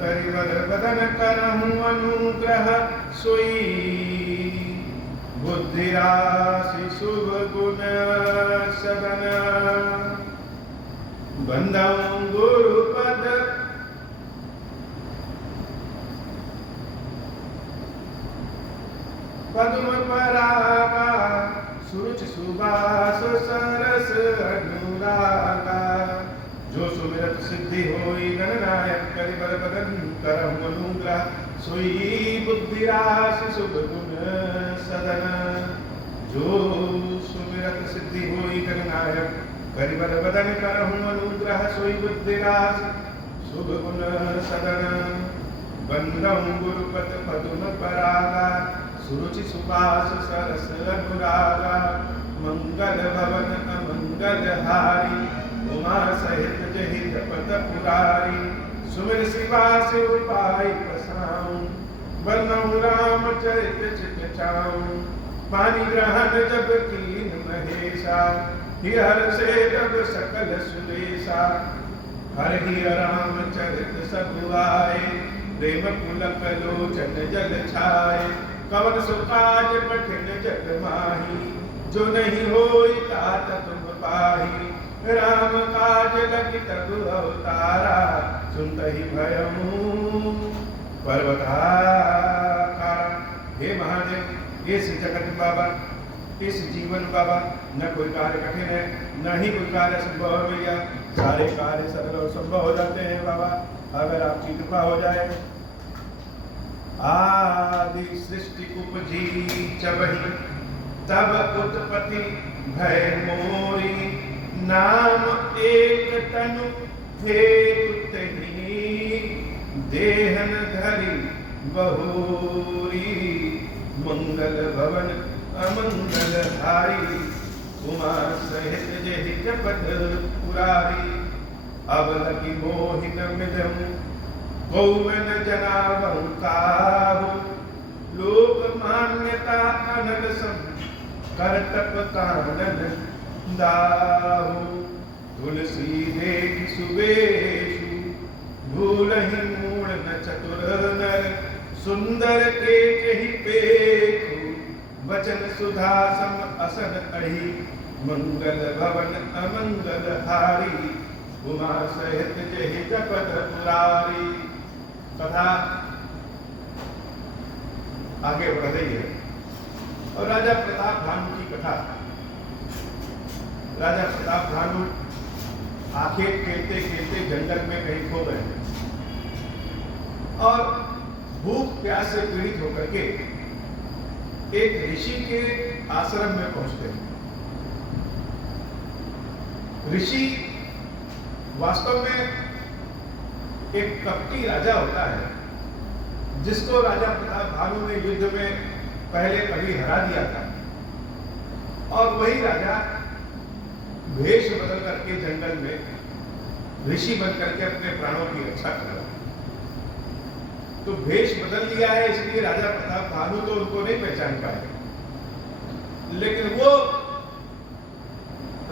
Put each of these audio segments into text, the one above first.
करिवर बदन करहूँ अनुग्रह सोई बुद्धि राशि शुभ गुण सदन बंदऊँ गुरुपद पद्म परागा सुरुचि सुबास सरस अनुरागा जो सुमिरत सिद्धि होई गणनायक करिवर बदन करहूँ अनुग्रह सोई बुद्धि राशि शुभ गुण सदन जो सुमिरत सिद्धि होई गणनायक करिवर बदन करहूँ अनुग्रह सोई बुद्धि राशि शुभ गुण सदन बंदऊँ गुरुपद पद्म परागा सुरुचि सुपास सरस अनुरागा मंगल भवन अमंगल हारी उमा सहित जहि जपत पुरारी सुमिर शिवा से उपाय पसाऊं बनऊं राम चरित चित चाऊं पानी ग्रहण जब कीन महेशा हिहर से जब सकल सुरेशा हर ही राम चरित सब आए प्रेम पुलक लोचन जल छाए कवन सुकाज कठिन जग माही जो नहीं होई तात तुम पाही राम काज लगी तब अवतारा सुनत ही भयमु पर्वताकारा। हे महादेव, ये श्री जगत बाबा, इस जीवन बाबा न कोई कार्य कठिन है न ही कोई कार्य संभव है भैया, सारे कार्य सरल और संभव हो जाते हैं बाबा अगर आपकी कृपा हो जाए। आदि सृष्टि उपजी चबहि तब उत्पत्ति भय मोरी नाम एक तनु हेतु तेहि देहन धरि बहुरी मंगल भवन अमंगल हारी उमा सहित जेहि जपत पुरारी अब लगी मोहिन मिदम कौवन जनावहु काहु लोक मान्यता अनल सम करतप कानन दाहु तुलसी देख सुबेशु भूलहि मूढ़ न चतुर नर सुंदर के कहि पेखु वचन सुधा सम असन अहि मंगल भवन अमंगल हारी उमा सहित जेहि जपत पुरारी। कथा आगे बढ़ रही है और राजा प्रताप भानु की कथा। राजा प्रताप भानु आखेट खेलते खेलते जंगल में कहीं खो गए और भूख प्यास से पीड़ित होकर के एक ऋषि के आश्रम में पहुंचते हैं। ऋषि वास्तव में एक कपटी राजा होता है जिसको राजा प्रताप भानु ने युद्ध में पहले कभी हरा दिया था और वही राजा वेश बदल करके जंगल में ऋषि बन करके अपने प्राणों की रक्षा कर रहा है। तो वेश बदल लिया है इसलिए राजा प्रताप भानु तो उनको नहीं पहचान पाए लेकिन वो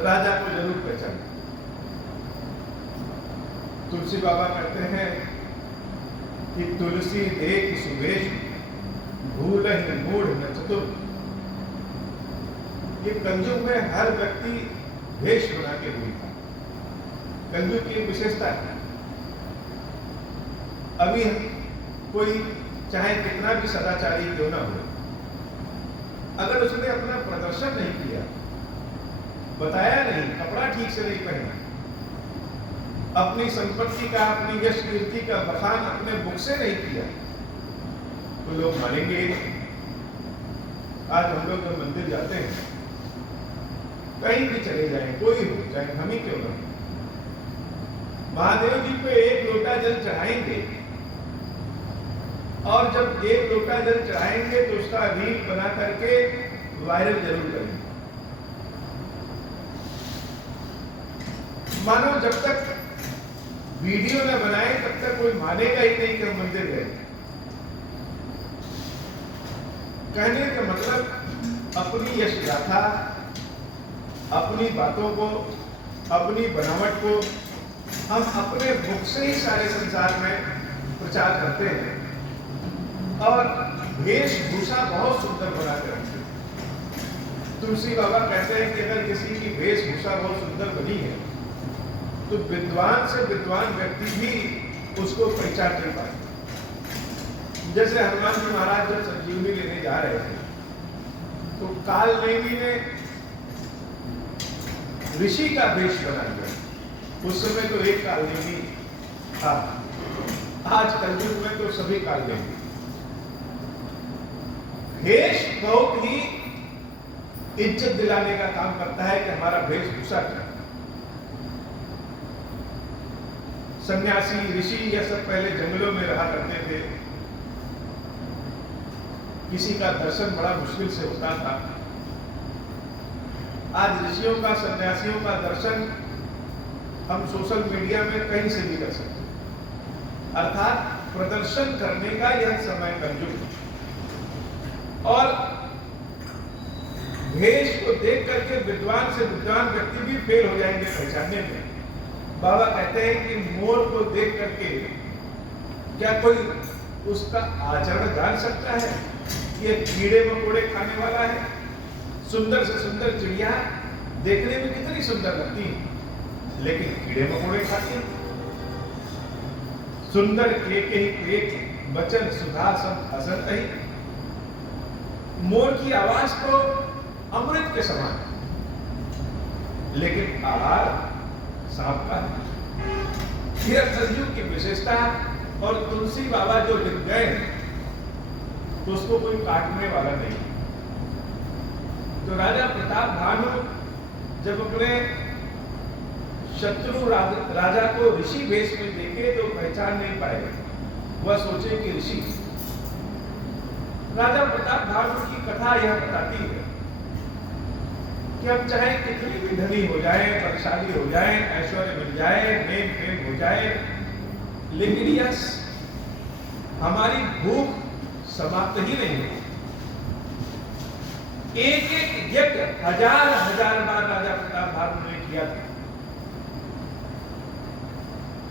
राजा को जरूर पहचान। तुलसी बाबा कहते हैं कि तुलसी देख सुबेश भूलहि मूढ़ न चतुर। ये कलयुग में हर व्यक्ति वेश बना के हुई था। कलयुग की विशेषता है अभी कोई चाहे कितना भी सदाचारी क्यों ना हो अगर उसने अपना प्रदर्शन नहीं किया, बताया नहीं, कपड़ा ठीक से नहीं पहना, अपनी संपत्ति का अपनी यश कीर्ति का बखान अपने मुख से नहीं किया तो लोग मानेंगे। आज हम लोग जब मंदिर जाते हैं कहीं भी चले जाएं, कोई हो चाहे हम ही क्यों ना, महादेव जी पे एक लोटा जल चढ़ाएंगे और जब एक लोटा जल चढ़ाएंगे तो उसका रील बना करके वायरल जरूर करेंगे। मानो जब तक वीडियो न बनाए तब तक कोई मानेगा ही नहीं कि हम मंदिर गए। कहने का मतलब अपनी यश गाथा, अपनी बातों को, अपनी बनावट को हम अपने मुख से ही सारे संसार में प्रचार करते हैं और वेशभूषा बहुत सुंदर बना कर रखते हैं। तुलसी बाबा कहते हैं कि अगर किसी की वेशभूषा बहुत सुंदर बनी है तो विद्वान से विद्वान व्यक्ति भी उसको पहचान नहीं पाए। जैसे हनुमान जी महाराज जब संजीवनी लेने जा रहे थे तो काल नेमी ने ऋषि का वेश बना लिया। उस समय तो एक काल नेमी था, आज कलयुग में तो सभी काल नेमी। वेश बहुत ही इज्जत दिलाने का काम करता है कि हमारा वेशभूषा क्या। सन्यासी ऋषि यह सब पहले जंगलों में रहा करते थे, किसी का दर्शन बड़ा मुश्किल से होता था। आज ऋषियों का सन्यासियों का दर्शन हम सोशल मीडिया में कहीं से भी कर सकते हैं। अर्थात प्रदर्शन करने का यह समय कलयुग है और भेष को देख करके विद्वान से विद्वान व्यक्ति भी फेल हो जाएंगे पहचानने में। बाबा कहते हैं कि मोर को देख करके क्या कोई उसका आचरण जान सकता है? ये कीड़े मकोड़े खाने वाला है। सुंदर से सुंदर चिड़िया देखने में कितनी सुंदर लगती है, लेकिन कीड़े मकोड़े खाती है। सुंदर केक बचन सुधा सब हसन रही। मोर की आवाज तो अमृत के समान, लेकिन आहार सांप का है। यह कलयुग की विशेषता। और तुलसी बाबा जो लिख गए तो उसको कोई काटने वाला नहीं। तो राजा प्रताप भानु जब अपने शत्रु राजा को ऋषि वेश में देखे तो पहचान नहीं पाए। वह सोचे कि ऋषि। राजा प्रताप भानु की कथा यह बताती है कि हम चाहे कितनी भी धनी हो जाए, बलशाली हो जाए, ऐश्वर्य मिल जाए, प्रेम प्रेम हो जाए, लेकिन यह हमारी भूख समाप्त ही नहीं होती। एक एक यज्ञ हजार हजार बार राजा प्रताप भानु ने किया था।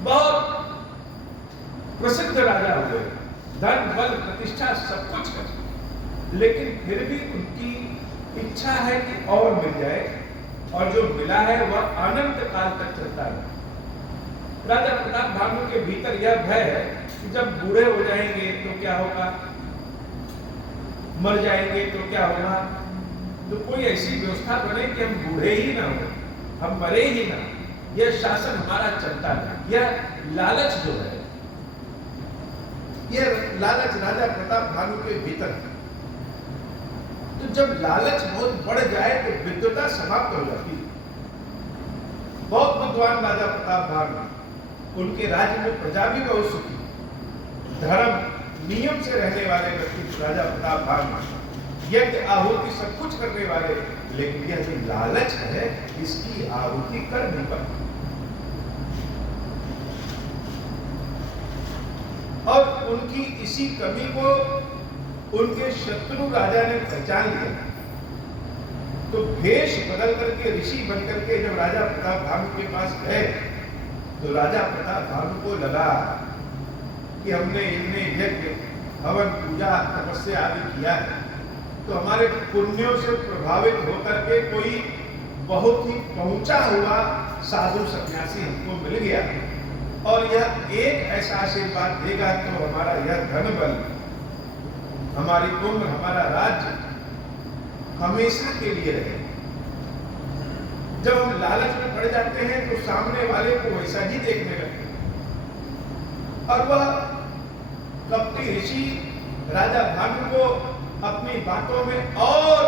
बहुत प्रसिद्ध राजा हुए, धन बल प्रतिष्ठा सब कुछ कर, लेकिन फिर भी उनकी इच्छा है कि और मिल जाए, और जो मिला है वह अनंत काल तक चलता है। राजा प्रताप भानु के भीतर यह भय है कि जब बूढ़े हो जाएंगे तो क्या होगा, मर जाएंगे तो क्या होगा। तो कोई ऐसी व्यवस्था बने कि हम बूढ़े ही ना हो, हम मरे ही ना, यह शासन हमारा चलता है। यह लालच जो है, यह लालच राजा प्रताप भानु के भीतर है। तो जब लालच बहुत बढ़ जाए तो विद्वता समाप्त हो जाती है। बहुत विद्वान राजा प्रताप भानु, उनके राज्य में प्रजा भी बहुत सुखी, धर्म नियम से रहने वाले व्यक्ति राजा प्रताप भानु, यज्ञ आहुति सब कुछ करने वाले, लेकिन यह जो लालच है इसकी आहुति कर नहीं पाते। और उनकी इसी कमी को उनके शत्रु राजा ने पहचान लिया। तो भेष बदल करके ऋषि बन करके जब राजा प्रताप भानु के पास गए तो राजा प्रताप भानु को लगा कि हमने इनमें यज्ञ हवन पूजा तपस्या आदि किया है, तो हमारे पुण्यों से प्रभावित होकर के कोई बहुत ही पहुंचा हुआ साधु सन्यासी हमको मिल गया और यह एक ऐसा आशीर्वाद देगा तो हमारा यह धन बल, हमारी उम्र, हमारा राज्य हमेशा के लिए रहे। जब हम लालच में पड़ जाते हैं तो सामने वाले को वैसा ही देखने लगते हैं। और वह कपटी ऋषि राजा भानु को अपनी बातों में और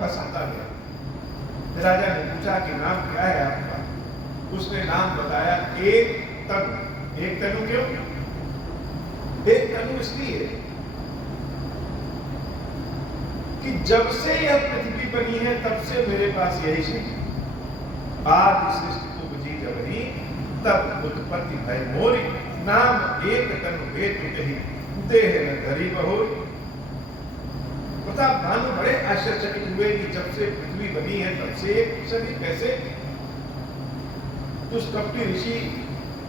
फंसाता गया। राजा ने पूछा कि नाम क्या है आपका? उसने नाम बताया एक तनु। एक तनु क्यों? एक तनु इसलिए कि जब से यह पृथ्वी बनी है तब से मेरे पास यही शरीर, आदि सृष्टि को बुझी जब ही तब उत्पत्ति भय मोरी, नाम एक तनु हेतु कही देह न धरी बहोरी। प्रताप भानु बड़े आश्चर्यचकित हुए कि जब से पृथ्वी बनी है तब से एक शरीर कैसे? तो उस कपटी ऋषि,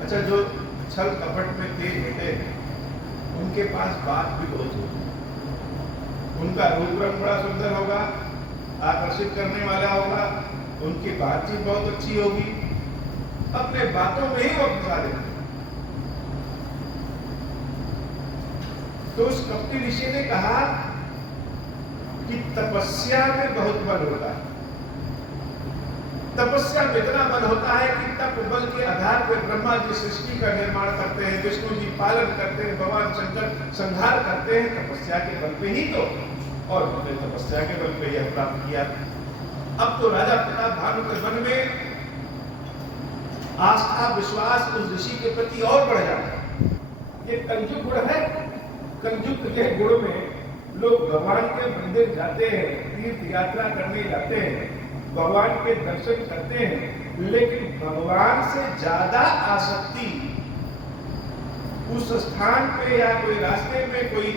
अच्छा जो छल कपट में तेज होते हैं, उनके पास बात भी बहुत होगी, उनका रूप रंग बड़ा सुंदर होगा, आकर्षित करने वाला होगा, उनकी बातचीत बहुत अच्छी होगी, अपने बातों में ही वो फंसा देते। तो उस कपटी ऋषि ने कहा कि तपस्या में बहुत बल होता है, तपस्या में इतना बल होता है कि तप बल के आधार पर ब्रह्मा जी सृष्टि का निर्माण करते हैं, विष्णु जी पालन करते हैं, भगवान शंकर संहार करते हैं, तपस्या के बल पे ही तो। और उन्होंने तपस्या के बल पे यह प्राप्त किया। अब तो राजा प्रताप भानु के मन में आस्था विश्वास उस ऋषि के प्रति और बढ़ जाता है। ये कलयुग गुण है, कलयुग के गुण में लोग भगवान के मंदिर जाते हैं, तीर्थ यात्रा करने जाते हैं, भगवान के दर्शन करते हैं, लेकिन भगवान से ज्यादा आसक्ति उस स्थान पे या कोई रास्ते में कोई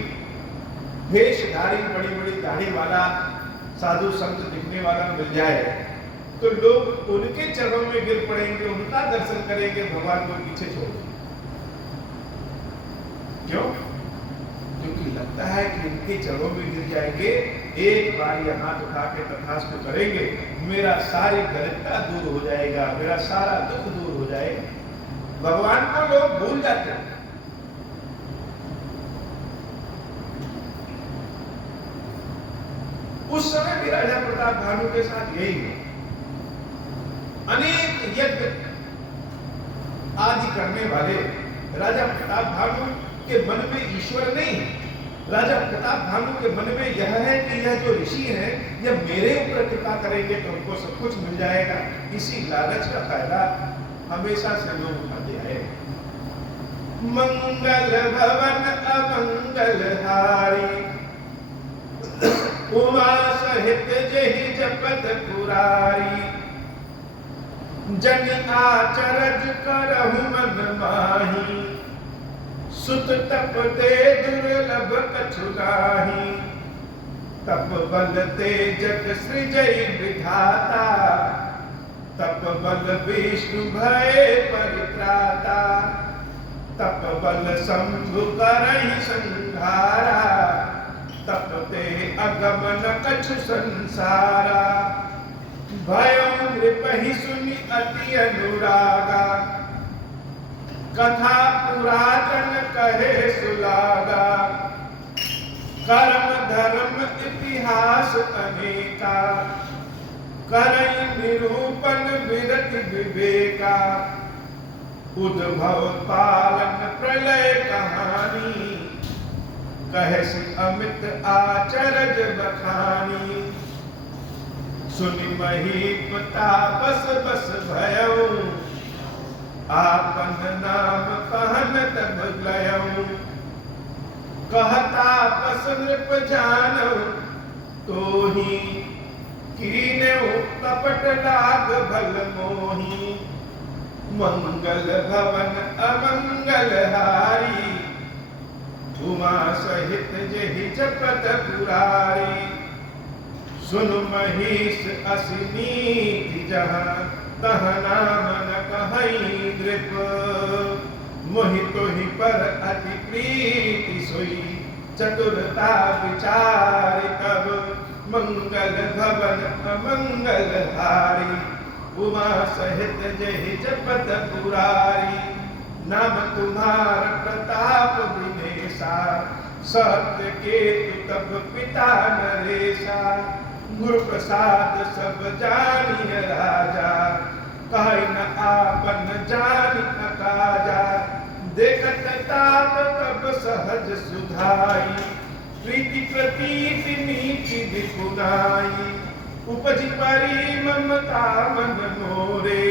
वेशधारी बड़ी बड़ी दाढ़ी वाला साधु संत दिखने वाला मिल जाए तो लोग उनके चरणों में गिर पड़ेंगे, उनका दर्शन करेंगे, भगवान को पीछे छोड़ देंगे। क्यों? क्योंकि लगता है कि इनके चरणों में गिर जाएंगे, एक बार यह हाथ उठा के तथास्तु करेंगे, मेरा सारी दरिद्रता दूर हो जाएगा, मेरा सारा दुख दूर हो जाएगा। भगवान को लोग भूल जाते हैं। उस समय भी राजा प्रताप भानु के साथ यही है। अनेक यज्ञ आदि करने वाले राजा प्रताप भानु के मन में ईश्वर नहीं है। राजा प्रताप भानु के मन में यह है कि यह जो ऋषि है यह मेरे ऊपर कृपा करेंगे तो उनको सब कुछ मिल जाएगा। इसी लालच का फायदा हमेशा से लोग उठाते आए। मंगल भवन अमंगल हारी, उमा सहित जहि जपत पुरारी, जन आचरज करहु मन माही, सुत तप ते दुर्लभ कछु नाहि, तप बल ते जग सृजई विधाता, तप बल विष्णु भय परित्राता, तप बल शंभु करहि संहारा, तप ते अगमन कछु संसारा, भयं नृपहि सुनि अति अनुरागा, कथा पुरातन कहे सुलागा, कर्म धर्म इतिहास अनेका, करई निरूपण विरति विवेका, उद्भव पालन प्रलय कहानी, कहस अमित आचरज बखानी, सुनि महीप तापस बस भयउ, आपन नाम कहन तब लयउ, कहता पस नृप जानउ, तोहि कीन्हु कपट लाग भल मोही, मंगल भवन अमंगल हारी, उमा सहित जहि जपत पुरारी, सुन महिष असिनीति जहाँ, तह नाम न कहई नृप, मोहि तोहि पर अति प्रीति सोई, चतुरता विचार तब, मंगल भवन अमंगल हारी, उमा सहित जहि जपत पुरारी, नाम तुम्हार प्रताप दिनेशा, सत्य केतु तब पिता नरेशा, गुरु प्रसाद सब जानिय राजा, कहि न आपन जानि अकाजा, देखत तात तब सहज सुधाई, प्रीति प्रतीति नीति विपुनाई, उपजि परी ममता मन मोरे,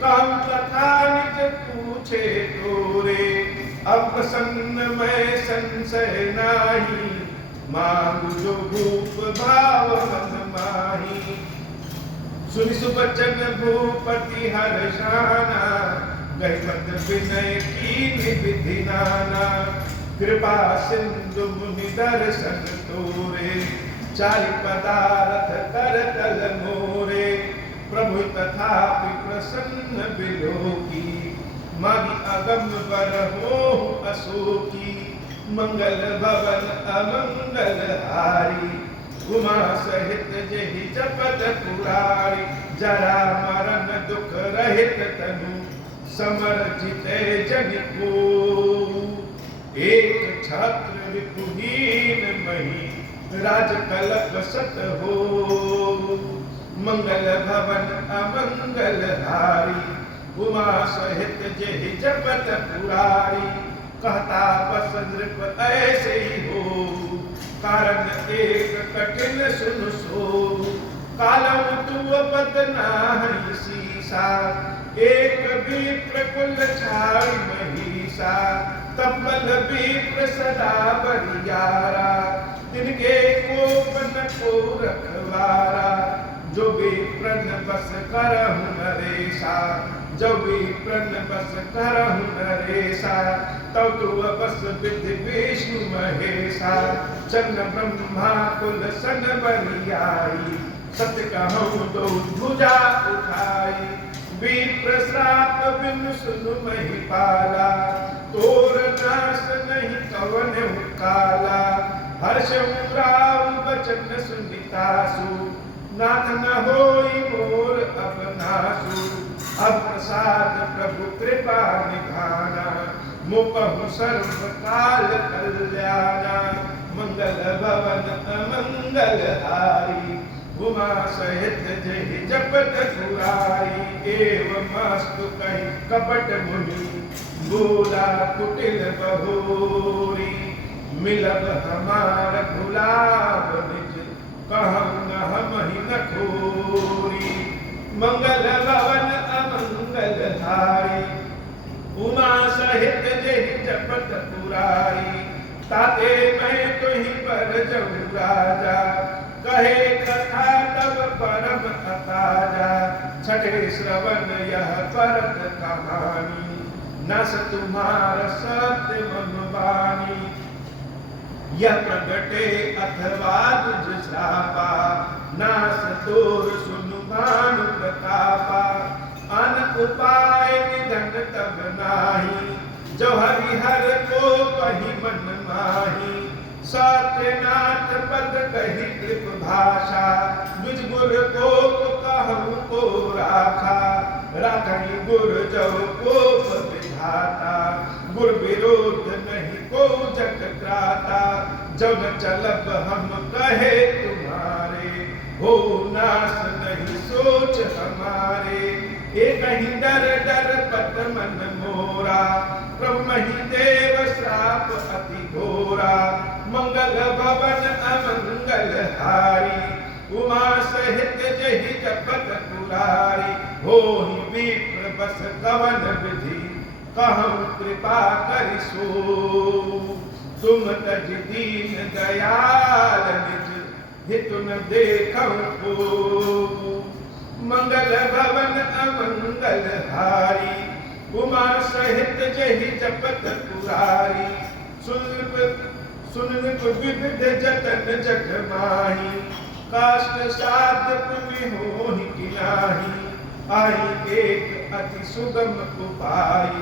काम कथा निज पूछे तोरे, अब प्रसन्न मैं संशय नाही, मांगु जो भूप भाव मन माही, सुनि सुबचन भूपति हर्षाना, गहि पद विनय कीन्हि विधि नाना, कृपा सिंधु मुनि दर्शन तोरे, चारि पदारथ कर तल मोरे, प्रभु तथापि प्रसन्न बिलोकी, मागी अगम बर हो अशोकी, मंगल भवन अमंगल हारी, उमा सहित जेहि जपत पुरारी, जरा मरण दुख रहित तनु, समर जिते जन को, एक छात्र रिपुहीन मही, राज कलप सत हो, मंगल भवन अमंगल हारी, उमा सहित जेहि जपत पुरारी, कहता बस नृप ऐसे ही हो, कारण एक कठिन सुन सो, कालम तू पद नाही सीसा, एक विप्र कुल छाई महिषा, तब्बल विप्र सदा बरियारा, तिनके कोपन को रखवारा, जो विप्रन बस करहु नरेशा, जो विप्रन बस करहु नरेशा, तब तो बस विधि विष्णु महेशा, चन्न ब्रह्मा कुल सन बरियाई, सत्य कहूँ दो भुजा उठाई, विप्र श्राप बिनु सुनु महिपाला, तोर नाश नहीं कवन काला, हर्ष राव बचन सुनितासु, नाथ न होई मोर अब नासु, अब प्रसाद प्रभु कृपा निधाना, मुपहु सर्व काल कल्याणा, मंगल भवन अमंगल हारी, उमा सहित जेहि जपत पुरारी, एवं मस्तु कहि कपट मुनि, बोला कुटिल बहोरी, मिलब हमार गुलाब निज, कहूँ न हमहि न खोरी, मंगल भवन अमंगल हारी, उमा सहित जेहि जपत पुरारी, ताते मैं तुहि पर जहु राजा, कहे कथा तब परम अताजा, छठे श्रवण यह परत कहानी, नस तुम्हार सत्य मन वाणी, यह प्रगटे अथवा दुज श्रापा, नास तोर सुनु भानु प्रतापा, अन उपाय निधन तब नाही, जो हरिहर को कही मन माही, सत्यनाथ पद कही कृप भाषा, दुज गुर कोप कहूँ को राखा, राखी गुर जो कोप विधाता, गुर विरोध नहीं को जग त्राता, जब चलब हम कहे तुम्हारे, हो नाश नहीं सोच हमारे, एक ही डर डर पत मन मोरा, प्रभु मही देव श्राप अति घोरा, मंगल भवन अमंगल हारी, उमा सहित जेहि जपत पुरारी, हो विप्र बस कवन विधि, कहूँ कृपा करिसो, तुम तज दीन दयाल निज, हितु न देखहु को, मंगल भवन अमंगल हारी, उमा सहित जेहि जपत पुरारी, सुन विविध जतन जग माही, काष्ठ साध पुनि होहि किनाही, आई एक अति सुगम उपाय,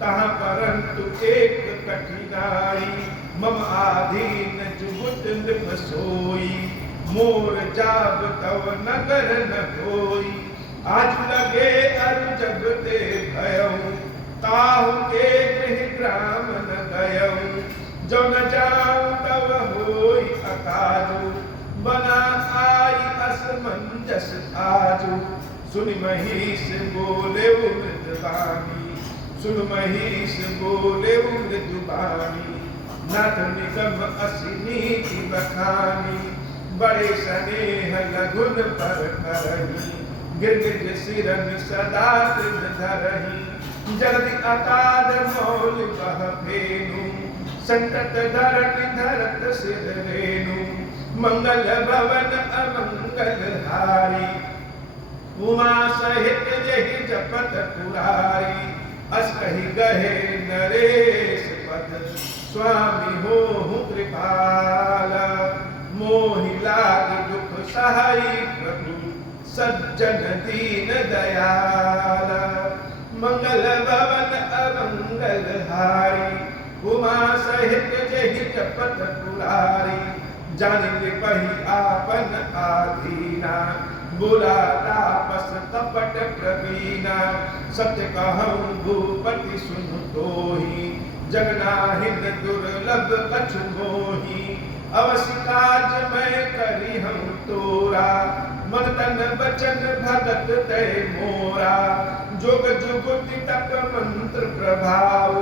तहाँ परंतु एक कठिनाई, मम आधीन जुगुत नृप सोई, मोर जाब तव नगर न कोई, आज लगे अरु जग ते भयऊ, ताहु के गृह ग्राम न गयऊ, जो न जाऊं तव होई अकाजू, बना आई असमंजस आजू, सुन महिष बोले मृदवाणी, सुन महिष बोले मृदुबानी, नाथ निगम असि नीति बखानी, बड़े स्नेह लघुन पर करही, गिरगिज सिरन सदा तिन धरही, जल्दी अकाद मौल बह फेनु, संतत धरणी धरत सिर रेणु, मंगल भवन अमंगल हारी, उमा सहित जेहि जपत पुरारी, अस कहि गहे नरेश पद, स्वामी होहु कृपाला, मोहि लाग दुख सहाई प्रभु, सज्जन दीन दयाला, मंगल भवन अमंगल हारी, उमा सहित जहि जपत पुरारी, जानिले पही आपन आधीना, बोला तापस कपट प्रवीणा, सत्य कहूँ भूपति सुनु तोहि, जगनाहिन दुर्लभ कछु मोहि, अवश्य काज मैं करी हम तोरा, मन तन बचन भगत तय मोरा, जोग जुगुति तप मंत्र प्रभाव,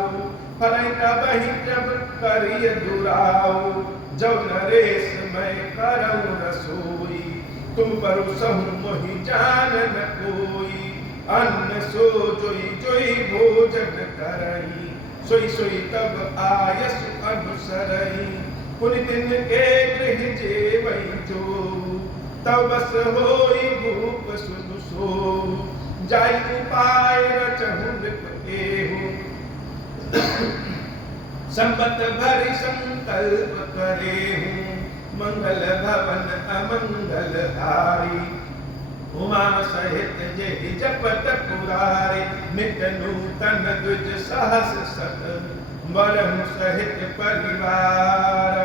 फल तबहि जब करिय दुराऊ, जब नरेश मैं करऊँ रसोई, तुम परुसहु मोहि जान न कोई, अन्न सो जोई जोई भोजन करई, सोई सोई तब आयस अनुसरई, पुनि दिन के गृह जेवई जो, तब बस होई भूप सुनु सो, जाई उपाय रचहु नृप एहु, संपत भरि संकल्प करेहु, मंगल भवन अमंगल हारी, उमा सहित जेहि जपत पुरारे, नित्य नूतन द्विज सहस सत, वरहु सहित परिवार,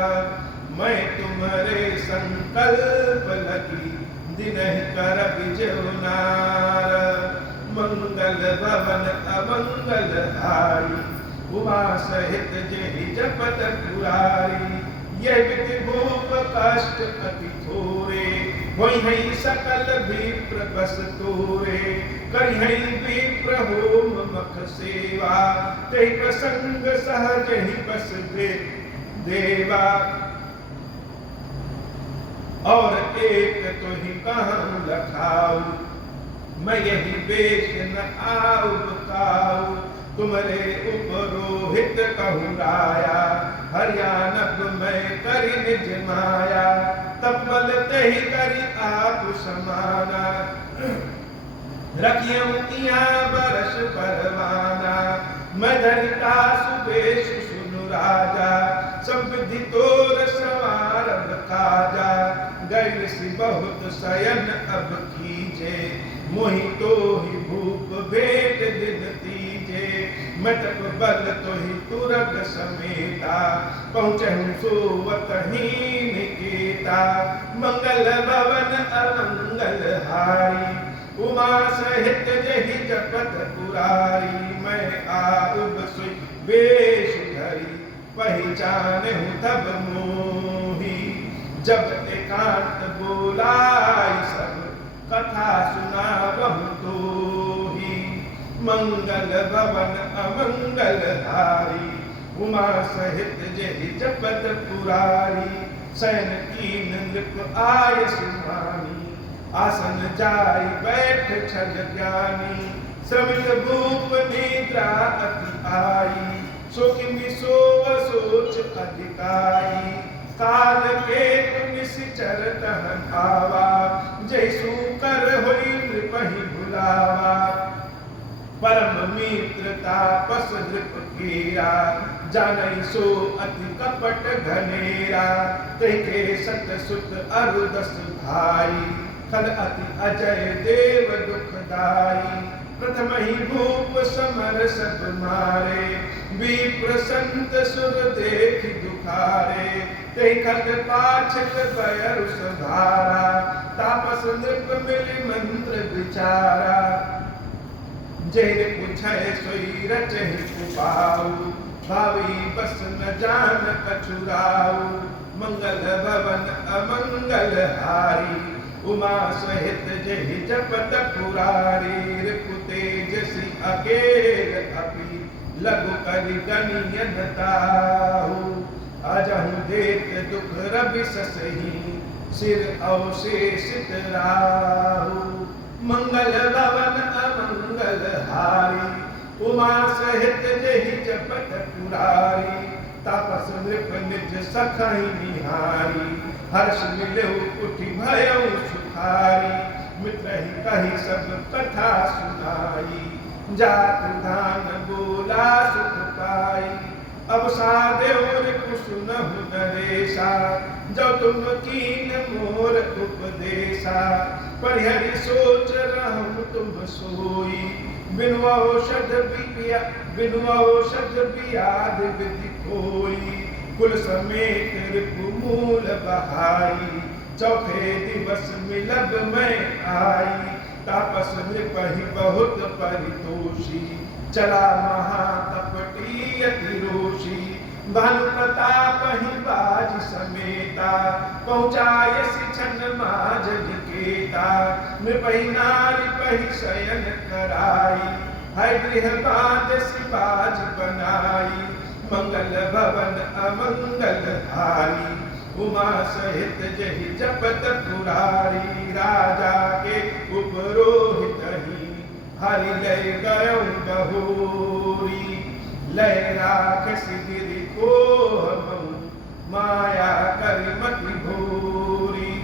मैं तुम्हारे संकल्प लगी, दिनहि करबि जेउनार, मंगल भवन अमंगल हारी, उमा सहित जेहि जपत पुरारी, यह विधि भूप कष्ट अति थोरे, होई हई सकल विप्र बस तोरे, करि हई विप्र होम मख सेवा, तेहि प्रसंग सहज ही बस देवा, और एक तो ही कहूँ लखाऊ, मैं यही बेश न आऊ काऊ, तुम्हारे उपरोहित कहूँ राया, हरियाणप मैं करि निज माया, तब बल तहि करि आप समाना, रखियऊँ यहाँ बरस परवाना, मैं धरिता सुबेश सुनु राजा, सब विधि तोर संवारब काजा, गैर सी बहुत शयन अब कीजे, मोहि तो ही भूप भेंट दिन तीजे, मैं तप बल तो ही तुरग समेता, पहुँचहूँ सोवत ही निकेता, मंगल भवन अमंगल हारी, उमा सहित जहि जपत पुरारी, मैं आउब सोई वेश धरी, पहचानहु तब मोही, जब एकांत बोलाई सब, कथा सुनावहु तोहि, मंगल भवन अमंगल हारी, उमा सहित जेहि जपत पुरारी, शयन कीन नृप आय सुमानी, आसन जाय बैठ छल ज्ञानी, श्रमित भूप निद्रा अति आई, सो किमि सोव सोच अधिकाई, काल के निश्चर कहन आवा, जैसु कर होई नृपहि भुलावा, परम मित्र तापस नृप कीरा, जानई सो अति कपट घनेरा, तेके सत सुत अरुदस भाई, खल अति अजय देव दुखदाई, प्रथम ही भूप समर सब मारे, विप्र संत सुर देख दुखारे, ते खल पाछल बयर सुधारा, तापस नृप मिलि मंत्र विचारा, जय पूछय सोई रचहि उपाऊ, भावी बस न जान कछुराऊ, मंगल भवन अमंगल हारी, उमा सहित जेहि जपत पुरारी, रिपु तेजसी अकेल अपि, लघु करि गनियन ताहु, अजहु देत दुख रवि ससहि, सिर अवशेषित राहु, मंगल भवन अमंगल हारी, उमा सहित जेहि जपत पुरारी, तापस नृप निज सखहि निहारी, हर्ष मिलहु उठि भयउ सुखारी, मित्र ही कही सब कथा सुनाई, जातु दान बोला सुख पाई, अब सादेव रिपु सुनहु नरेशा, जब तुम कीन मोर उपदेशा, परिहरि सोच रहम तुम सोई, बिनु औषध बियाद विधि होई, कुल समेत रिपु मूल बहाई, चौथे दिवस मिलब मैं आई, तापस नृपहि बहुत परितोषी, चला महाकपटी अति रोषी, भानु प्रताप ही बाज समेता, पहुँचाय सिछन माज निकेता, नृपहि नारी पहि शयन कराई, है गृह बांध सिबाज बनाई, मंगल भवन अमंगल हारी, उमा सहित जहि जपत पुरारी, राजा के उपरोहित ही हरि लय गयौ बहोरी, लय राखस गिरि को माया करिमति भोरी,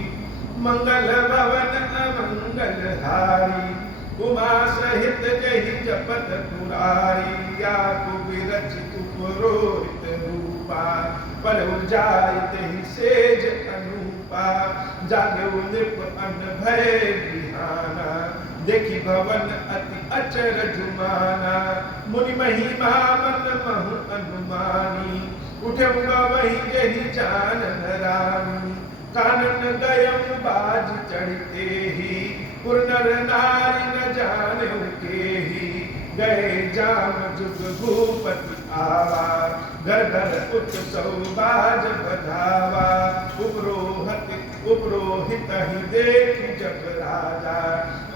मंगल भवन अमंगल हारी, उमा सहित जहि जपत पुरारी, याकु विरचित पुरोहित रूपा, पर जायत ही सेज अनुपा, जागेउ नृप अन्न भय बिहाना, देखी भवन अति अचरज माना, मुनि महिमा मन महु अनुमानी, उठे वही जहि जानन रानी, कानन गयम बाज चढ़ते ही, पुर नर नारी न जाने के ही, गए जाम जुग भूपति आवा, घर घर उत्सव बाज बधावा, उपरोहित ही देख जब राजा,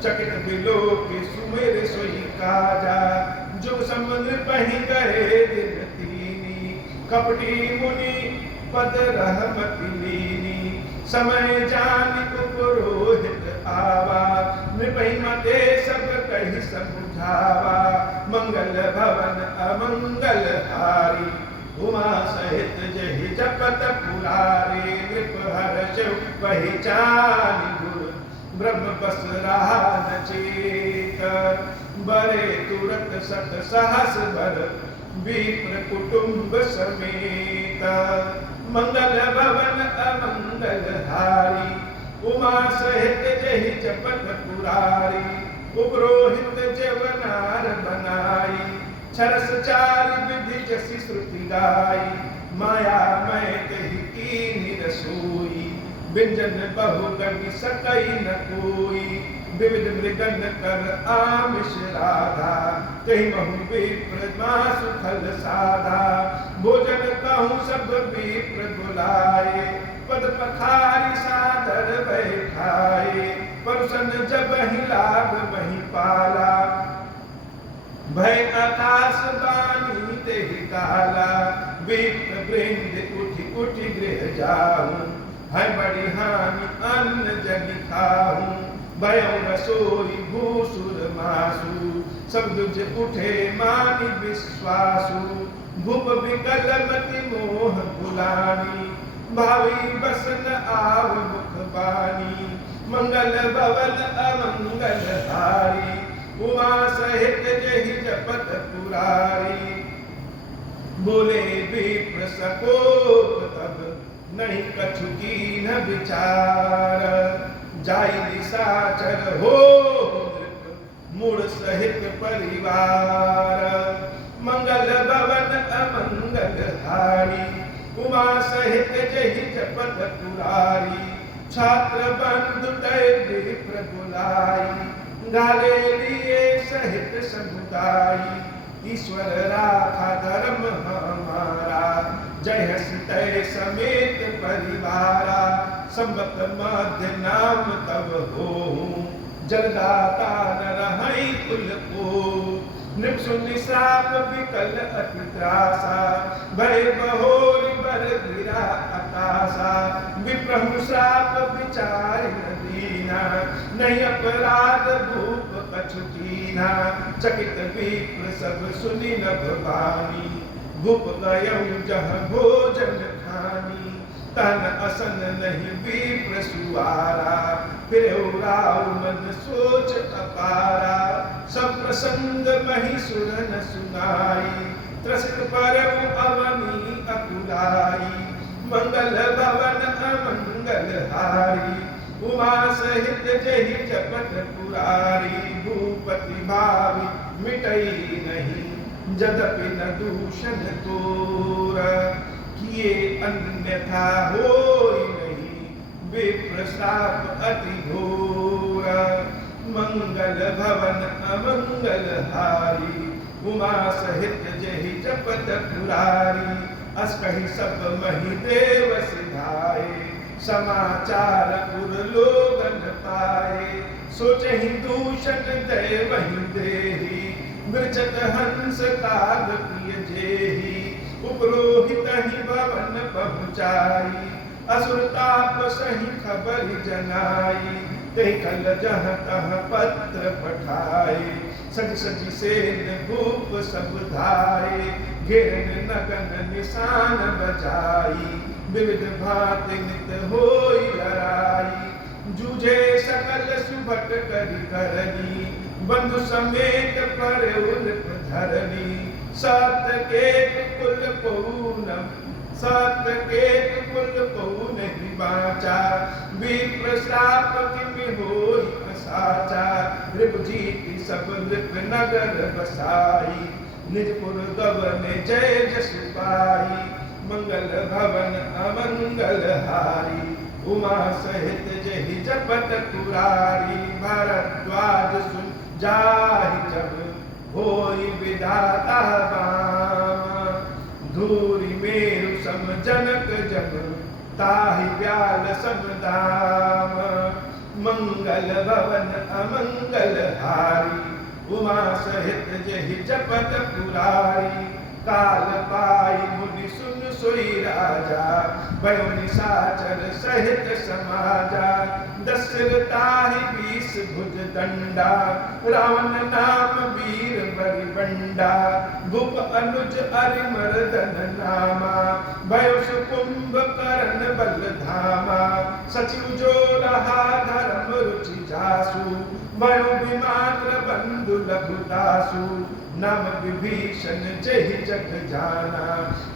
चकित बिलो के सुमेर सोई काजा, जुग समुद्र पही गए दिन तीनी, कपटी मुनि पद रहमति लीनी, समय जान उपरोहित आवा, नृपहि मते सब कही समझावा, मंगल भवन अमंगल हारी, उमा सहित जहि जपत पुरारी, नृप हर्ष पहचान गुर, ब्रह्म बस रहा न चेत, बरे तुरत सत सहस बर, विप्र कुटुंब समेत, मंगल भवन अमंगल हारी, उमा सहित जहि जपत पुरारी, उपरोहित जवनार बनाई, छरस चार विधि जसि श्रुति गाई, माया मैं तहि कीनि रसोई, व्यंजन बहु गनि सकई न कोई, विविध मृगन कर आमिष राधा, कही महु विप्र मासु फल साधा, भोजन कहूँ सब विप्र बुलाए, पद पखारी सादर बैठाए, परुषन जब ही लाभ वही पाला, भय आकाश बानी तेहि काला, विप्र वृंद उठि उठि गृह जाऊं, है बड़ी हानि अन्न जगि खाऊं, भयों रसोई भूसुर मासु, सब दुज उठे मानि विश्वासु, भूप विकल मति मोह भुलानी, भावी बसन आव मुख बानी, मंगल भवन अमंगल हारी, उमा सहित जहि जपत पुरारी, बोले विप्र सकोप तब नहीं कछु कीन विचार, जाई निशाचर हो मूढ़ सहित परिवार, मंगल भवन अमंगल हारी, उमा सहित जहि जपत पुरारी, छात्र बंधु तय विप्र बुलाई, गाले लिए सहित समुदायी, ईश्वर राखा धर्म हमारा, जय हसितय समेत परिवारा, संबत मध्य नाम तब होऊं, जलदाता न रहई कुल को, नृपसुनि श्राप विकल अति त्रासा, भय बहोरी बर गिरा अकाशा, विप्रहु श्राप विचार न दीना, नहीं अपराध भूप कछु कीना, चकित विप्र सब सुनि नभ बानी, भूप गयौ जह भोजन खानी, तन असन नहीं विप्र सुवारा, फिर राव मन सोच अपारा, सब प्रसंग मही सुर न सुनाई, त्रसित परम अवनी अकुलाई, मंगल भवन अमंगल हारी, उमा सहित जहि जपत पुरारी, भूपति भावी मिटई नहीं, जदपि न दूषण तोर, किए अन्यथा होई नहीं, विप्र श्राप अति घोर। मंगल भवन अमंगल हारी, उमा सहित जहि जपत पुरारी। अस कहि सब मही देव सिधाए, समाचार पुर लोगन पाए। सोचहि दूषण दय वही देही, मृचत हंस काग प्रिय जेही। उपरोहित ही भवन पहुँचाई, असुर ताप सही खबर जनाई। ते कल जहाँ तहाँ पत्र पठाए, सज सजी सेन भूप सब धाये। घेरन नगन निशान बजाई, विविध भांति नित होई लड़ाई। जूझे सकल सुभट करि करनी, बंधु समेत पर उल्प धरनी। सात्यकेत कुल पौनम, सात्यकेत कुल पौ नहीं बाचा। विप्र श्राप किमि होई असाचा, रिपुजीति सब नृप नगर बसाई। निजपुर गवन जय जसु पाई, मंगल भवन अमंगल हारी। उमा सहित जहि जपत पुरारी, भरद्वाज सुन जाहि जब, होई विधाता बाम। धूरि मेरु सम जनक जब, ताहि व्याल सम दाम। मंगल भवन अमंगल हारी, उमा सहित जहि जपत पुरारी। काल पाई मुनि सुन सोई राजा, भयो निशाचर सहित समाजा। दशरथाहि 20 भुज दंडा, रावण नाम वीर बरिबंडा। भूप अनुज अरिमर्दन नामा, भयो सुकुंभ करण बल धामा। सचिव जो रहा धर्म रुचि जासु, भयो विमात्र बंधु लघुदासु। नाम विभीषण जहि जग जाना,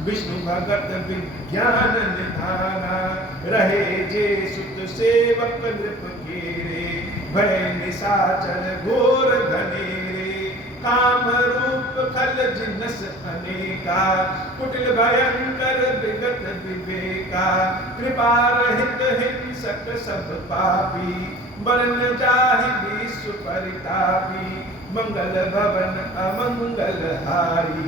विष्णु भगत विज्ञान निधाना। रहे जे सुत सेवक नृप केरे, भय निशाचर घोर घनेरे। काम रूप खल जिनस अनेका, कुटिल भयंकर विगत विवेका। कृपा रहित हिंसक सब पापी, बरन जाहि विश्व परितापी। मंगल भवन अमंगल हारी,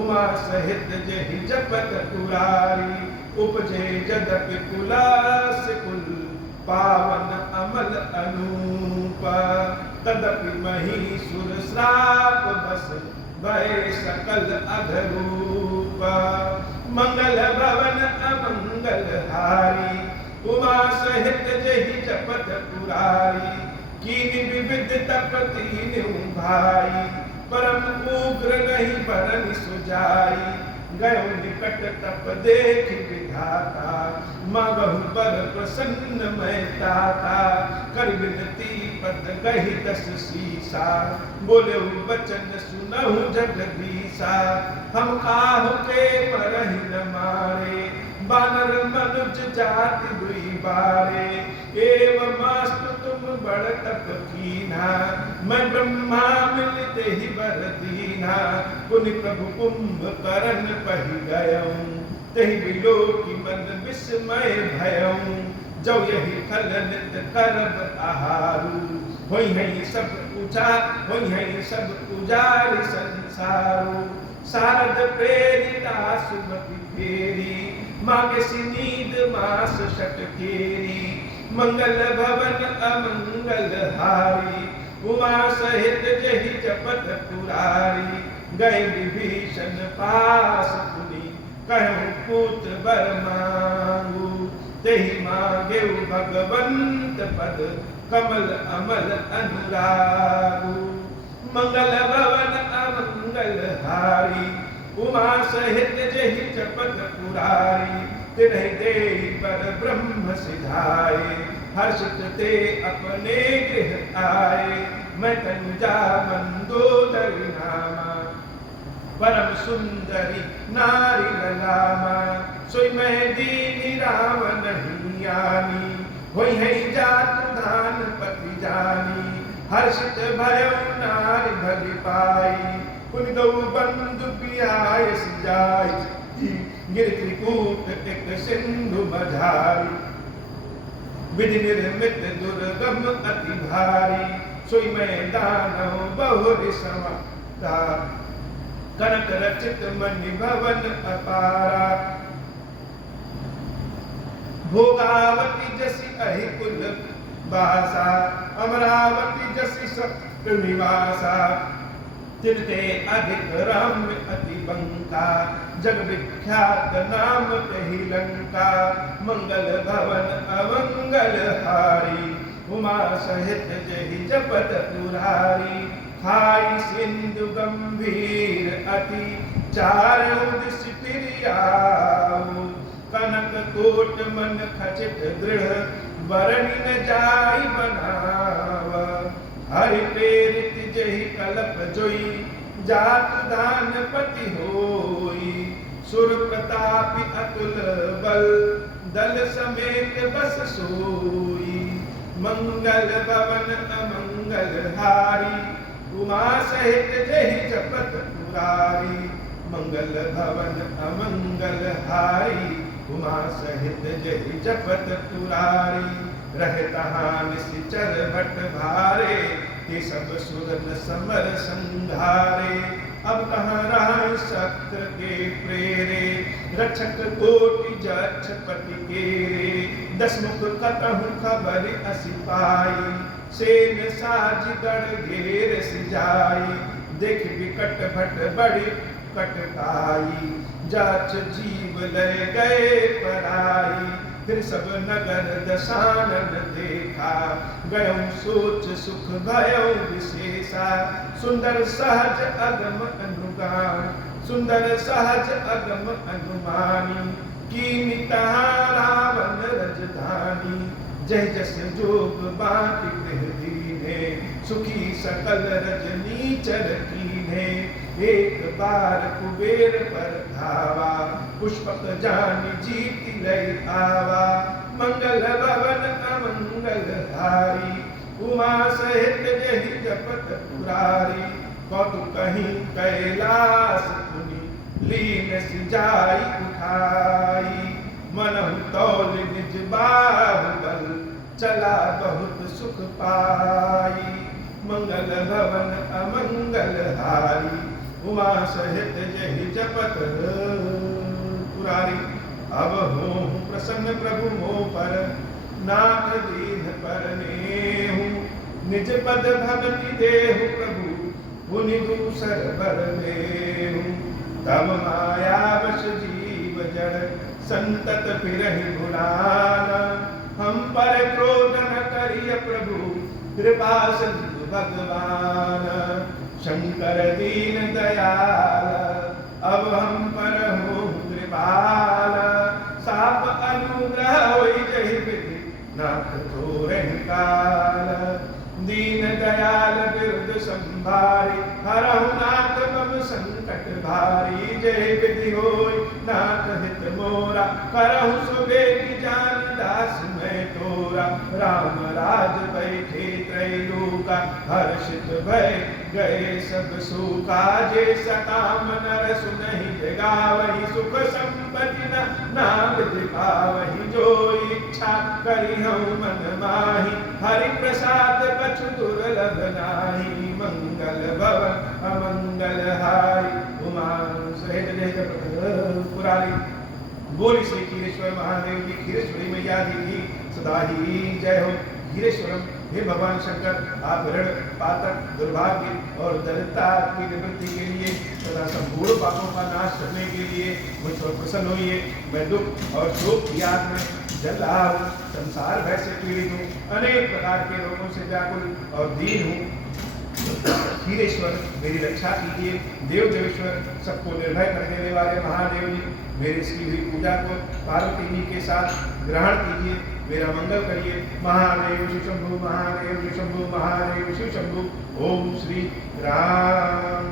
उमा सहित जहि जपत पुरारी। उपजे जदपि कुलास कुल, पावन अमल अनूप। तदपि महीसुर श्राप बस, भय सकल अधरूप। मंगल भवन अमंगल हारी, उमा सहित जहि जपत पुरारी। कीनि विविध तप तीन भाई, परम उग्र नहीं बरन सुजाई। गयो निकट तप देख विधाता, मगहु बर प्रसन्न मैं ताता। कर विनती पद गहि 10 सीसा, बोले बचन सुनहु जगदीसा। हम काहु के मरहि न मारे, बानर मनुज जाति दुई बारे। एवमास्तु तुम बड़ तप कीन्हा, मैं ब्रह्मा मिलते ही बर दीन्हा। पुनि प्रभु कुंभकर्ण पहि गयऊँ, तहि बिलोकी मन विस्मय भयऊँ। जो यही खल नित करब आहारू, होई है सब पूजा होई है सब उजारि संसारू। शारद प्रेरिता सुमति फेरी, मागे नींद मास शट केरी। मंगल भवन अमंगल हारी, उमा सहित जहि जपत पुरारी। गए विभीषण पास पुनि, कहूँ पूत बर मांगू। तेहि मांगेउ भगवंत पद, कमल अमल अनुरागु। मंगल भवन अमंगल हारी, उमा सहित जहि जपत पुरारी। तिन्हि देहि पर ब्रह्म सिधाए, हर्षित ते अपने गृह आए। मैं तनुजा मंदोदरी नामा, परम सुंदरी नारी ललामा। सोई मैं दीनी रावण हियानी, होई है जात धान पति जानी। हर्षित भयो नारी भली पाई, पुनि दो बंधु पियायस जाय गिर त्रिकूट एक सिंधु मझारी विधि निर्मित दुर्गम अति भारी सोई मैदान बहुरि समाता कनक रचित मणि भवन अपारा भोगावती जसी अहि कुल बासा अमरावती जसी सप्त निवासा तिनते अधिक रम्य अति बंका जग विख्यात नाम कही लंका मंगल भवन अमंगल हारी उमा सहित जहि जपत पुरारी खाई सिंधु गंभीर अति चारों दिश तिरियाऊ कनक कोट मन खचित दृढ़ बरनि न जाई बनाव हरि प्रेरित जहि कलप जोई जात दान पति होई सुर प्रतापी अतुल बल दल समेत बस सोई मंगल भवन अमंगल हारी उमा सहित जहि जपत पुरारी मंगल भवन अमंगल हारी उमा सहित जहि जपत पुरारी रहता निश्चर भट भारे ते सब सुरन समर संघारे अब कहाँ रहा शक्र के प्रेरे रक्षक कोटि जक्ष पति केरे दस मुख कतहु खबर असी पाई सेन साज गढ़ घेर सिजाई देख विकट भट बड़ी कटकाई जाच जीव ले गए पराई फिर सब नगर दशानन देखा गयो सोच सुख भयो विशेषा सुंदर सहज अगम अनुगान सुंदर सहज अगम अनुमानी कीनी तहाँ रावण रजधानी जय जस जोग बाटी गृह दीने सुखी सकल रजनी चर कीने एक बार कुबेर पर धावा पुष्पक जान जीति लय आवा मंगल भवन अमंगल हारी उमा सहित जहि जपत पुरारी कौतु कहीं कैलास पुनि लीन सिजाई उठाई मनहु तौल निज बाहुबल चला बहुत सुख पाई मंगल भवन अमंगल हारी उमा सहित जहि जपत पुरारी अब हो प्रसन्न प्रभु मोह पर नाथ दीन पर नेहु निज पद भक्ति देहु प्रभु पुनि दूसर बर देहु तब माया वश जीव जड़ संतत फिरहि भुलाना हम पर क्रोध न करिय प्रभु कृपा सिंधु भगवान शंकर दीन दयाल अब हम पर हो कृपाल साप अनुग्रह होई जहि विधि नाथ थोरहि काल दीन दयाल विरुद्ध संभारी हरहु नाथ मम संकट भारी जय विधि होई नाथ हित मोरा करहु सुबेगी जान दास मैं तोरा राम राज बैठे त्रैलोका हर्षित भय गए सब सुखा जे सकाम नर सुनहि जगावहि सुख संपत्ति नाम दिपावहि जो इच्छा करी हम मन माही हरि प्रसाद कछु दुर्लभ नाही मंगल भवन अमंगल हारी उमा सहित जय पुरारी बोली श्री खीरेश्वर महादेव की खीरेश्वरी मैया जी की सदा ही जय हो। खीरेश्वरम हे भगवान शंकर आप ऋण पातक दुर्भाग्य और दरिद्रता की निवृत्ति के लिए तथा संपूर्ण पापों का नाश करने के लिए मुझ पर प्रसन्न होइए। मैं दुख और शोक की आग में जल रहा हूँ, संसार भय से पीड़ित हूँ, अनेक प्रकार के रोगों से व्याकुल और दीन हूँ। खीरेश्वर मेरी रक्षा कीजिए। देव देवेश्वर सबको निर्भय कर देने वाले महादेव जी मेरी इसकी हुई पूजा को पार्वती जी के साथ ग्रहण कीजिए, मेरा मंगल करिए। महादेव शिव शंभु महादेव शिव शंभु महादेव शिव शंभु। ओम श्री राम।